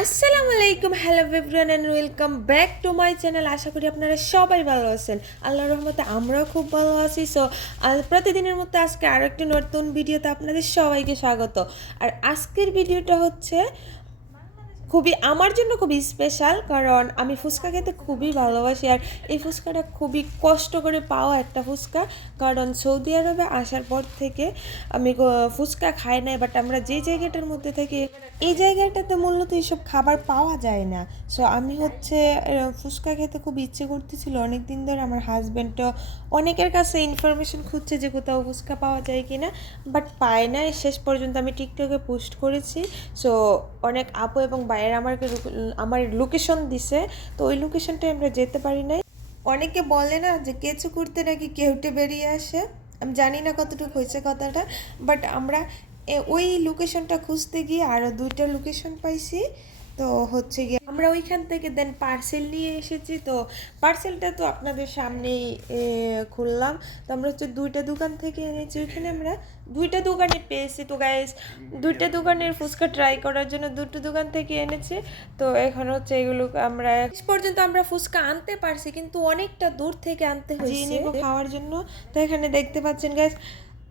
আসসালামু আলাইকুম, hello everyone and welcome back to my channel. আশা করি আপনারা সবাই ভালো আছেন। আল্লাহর রহমতে আমরাও খুব ভালো আছি। সো প্রতিদিনের মতো আজকে আরও একটি নতুন ভিডিওতে আপনাদের সবাইকে স্বাগত। আর আজকের ভিডিওটা হচ্ছে খুবই আমার জন্য খুবই স্পেশাল, কারণ আমি ফুচকা খেতে খুবই ভালোবাসি। আর এই ফুচকাটা খুবই কষ্ট করে পাওয়া একটা ফুচকা, কারণ সৌদি আরবে আসার পর থেকে আমি ফুচকা খাই নাই। বাট আমরা যে জায়গাটার মধ্যে থাকি এই জায়গাটাতে মূলত এইসব খাবার পাওয়া যায় না। সো আমি হচ্ছে ফুচকা খেতে খুব ইচ্ছে করতেছিল অনেক দিন ধরে। আমার হাজব্যান্ডও অনেকের কাছে ইনফরমেশন খুঁজছে যে কোথাও ফুচকা পাওয়া যায় কি না, বাট পায় না। শেষ পর্যন্ত আমি টিকটকে পোস্ট করেছি। সো অনেক আপু এবং ভাইয়ের আমার লোকেশন দিছে, তো ওই লোকেশনটায় আমরা যেতে পারি নাই। অনেকে বলে না যে কেঁচু করতে নাকি কেউটে বেরিয়ে আসে, আমি জানি না কতটুকু হয়েছে কথাটা, বাট আমরা ওই লোকেশনটা খুঁজতে গিয়ে আরও দুইটা লোকেশন পাইছি। তো হচ্ছে গিয়ে আমরা ওইখান থেকে দেন পার্সেল নিয়ে এসেছি। তো পার্সেলটা তো আপনাদের সামনেই খুললাম। তো আমরা হচ্ছে দুইটা দোকান থেকে এনেছি, ওইখানে আমরা দুইটা দোকানে পেয়েছি। তো গাইস, দুইটা দোকানের ফুচকা ট্রাই করার জন্য দুটো দোকান থেকে এনেছি। তো এখন হচ্ছে এগুলো আমরা শেষ পর্যন্ত আমরা ফুচকা আনতে পারছি, কিন্তু অনেকটা দূর থেকে আনতে হয়েছে খাওয়ার জন্য। তো এখানে দেখতে পাচ্ছেন গাইস,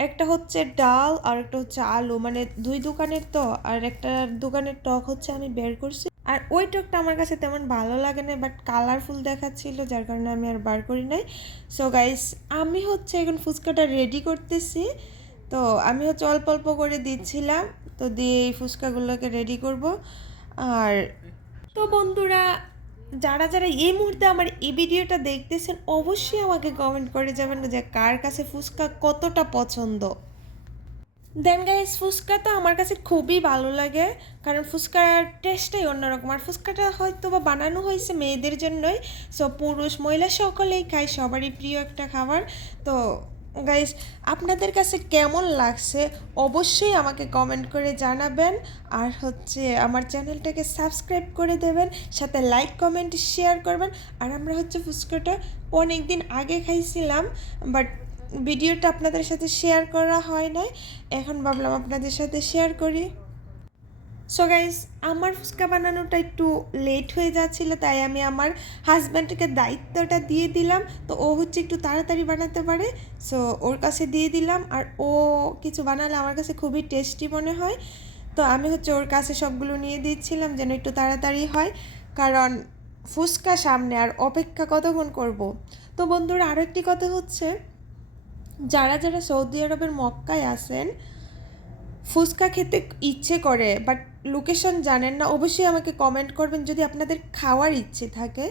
একটা হচ্ছে ডাল আর একটা হচ্ছে আলু, মানে দুই দোকানের। তো আর একটা দোকানের টক হচ্ছে আমি বের করছি, আর ওই টকটা আমার কাছে তেমন ভালো লাগে না, বাট কালারফুল দেখাচ্ছিল যার কারণে আমি আর বার করি নাই। সো গাইস, আমি হচ্ছে এখন ফুচকাটা রেডি করতেছি। তো আমি হচ্ছে অল্প অল্প করে দিচ্ছিলাম, তো দিয়ে এই ফুচকাগুলোকে রেডি করব। আর তো বন্ধুরা, যারা যারা এই মুহূর্তে আমার এই ভিডিওটা দেখতেছেন, অবশ্যই আমাকে কমেন্ট করে যাবেন যে কার কাছে ফুচকা কতটা পছন্দ। দেন গাইস, ফুচকা তো আমার কাছে খুবই ভালো লাগে, কারণ ফুচকার টেস্টটাই অন্যরকম। আর ফুচকাটা হয়তো বা বানানো হয়েছে মেয়েদের জন্যই। সো পুরুষ মহিলা সকলেই খায়, সবারই প্রিয় একটা খাবার। তো গাইস, আপনাদের কাছে কেমন লাগছে অবশ্যই আমাকে কমেন্ট করে জানাবেন। আর হচ্ছে আমার চ্যানেলটাকে সাবস্ক্রাইব করে দেবেন, সাথে লাইক কমেন্ট শেয়ার করবেন। আর আমরা হচ্ছে ফুচকাটা অনেক দিন আগে খাইছিলাম, বাট ভিডিওটা আপনাদের সাথে শেয়ার করা হয় নাই, এখন ভাবলাম আপনাদের সাথে শেয়ার করি। সো গাইস, আমার ফুচকা বানানোটা একটু লেট হয়ে যাচ্ছিল, তাই আমি আমার হাজব্যান্ডকে দায়িত্বটা দিয়ে দিলাম। তো ও হচ্ছে একটু তাড়াতাড়ি বানাতে পারে, সো ওর কাছে দিয়ে দিলাম। আর ও কিছু বানালে আমার কাছে খুবই টেস্টি মনে হয়। তো আমি হচ্ছে ওর কাছে সবগুলো নিয়ে দিচ্ছিলাম যেন একটু তাড়াতাড়ি হয়, কারণ ফুচকা সামনে, আর অপেক্ষা কতক্ষণ করব। তো বন্ধুরা, আরও একটি কথা হচ্ছে, যারা যারা সৌদি আরবের মক্কায় আছেন, ফুচকা খেতে ইচ্ছে করে বাট লোকেশন জানেন না, অবশ্যই আমাকে কমেন্ট করবেন যদি আপনাদের খাওয়ার ইচ্ছে থাকে।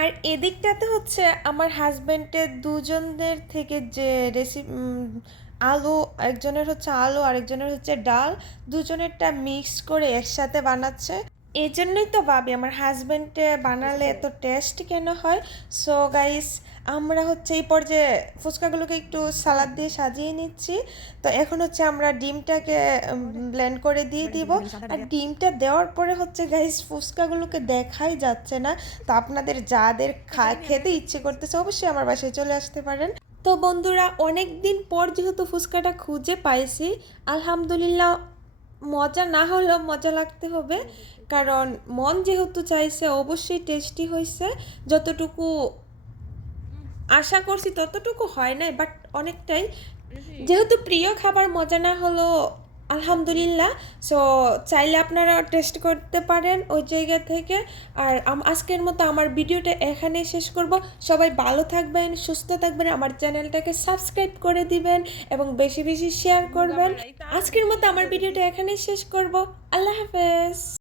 আর এদিকটাতে হচ্ছে আমার হাজব্যান্ডের দুজনের থেকে যে আলু, একজনের হচ্ছে আলু আর একজনের হচ্ছে ডাল, দুজনেরটা মিক্স করে একসাথে বানাচ্ছে। এই জন্যই তো ভাবি আমার হাজব্যান্ডে বানালে এত টেস্ট কেন হয়। সো গাইস, আমরা হচ্ছে এই পর্যায়ে ফুচকাগুলোকে একটু সালাদ দিয়ে সাজিয়ে নিচ্ছি। তো এখন হচ্ছে আমরা ডিমটাকে ব্লেন্ড করে দিয়ে দিব। আর ডিমটা দেওয়ার পরে হচ্ছে গাইস, ফুচকাগুলোকে দেখাই যাচ্ছে না। তো আপনাদের যাদের খেতে ইচ্ছে করতেছে অবশ্যই আমার বাসায় চলে আসতে পারেন। তো বন্ধুরা, অনেক দিন পর যেহেতু ফুচকাটা খুঁজে পাইছি, আলহামদুলিল্লাহ, মজা না হলেও মজা লাগতে হবে, কারণ মন যেহেতু চাইছে অবশ্যই টেস্টি হয়েছে। যতটুকু আশা করছি ততটুকু হয় নাই, বাট অনেকটাই। যেহেতু প্রিয় খাবার, মজা না হলো আলহামদুলিল্লাহ। সো চাইলে আপনারা টেস্ট করতে পারেন ওই জায়গা থেকে। আর আজকের মতো আমার ভিডিওটা এখানেই শেষ করব। সবাই ভালো থাকবেন, সুস্থ থাকবেন, আমার চ্যানেলটাকে সাবস্ক্রাইব করে দিবেন এবং বেশি বেশি শেয়ার করবেন। আজকের মতো আমার ভিডিওটা এখানেই শেষ করব। আল্লাহ হাফেজ।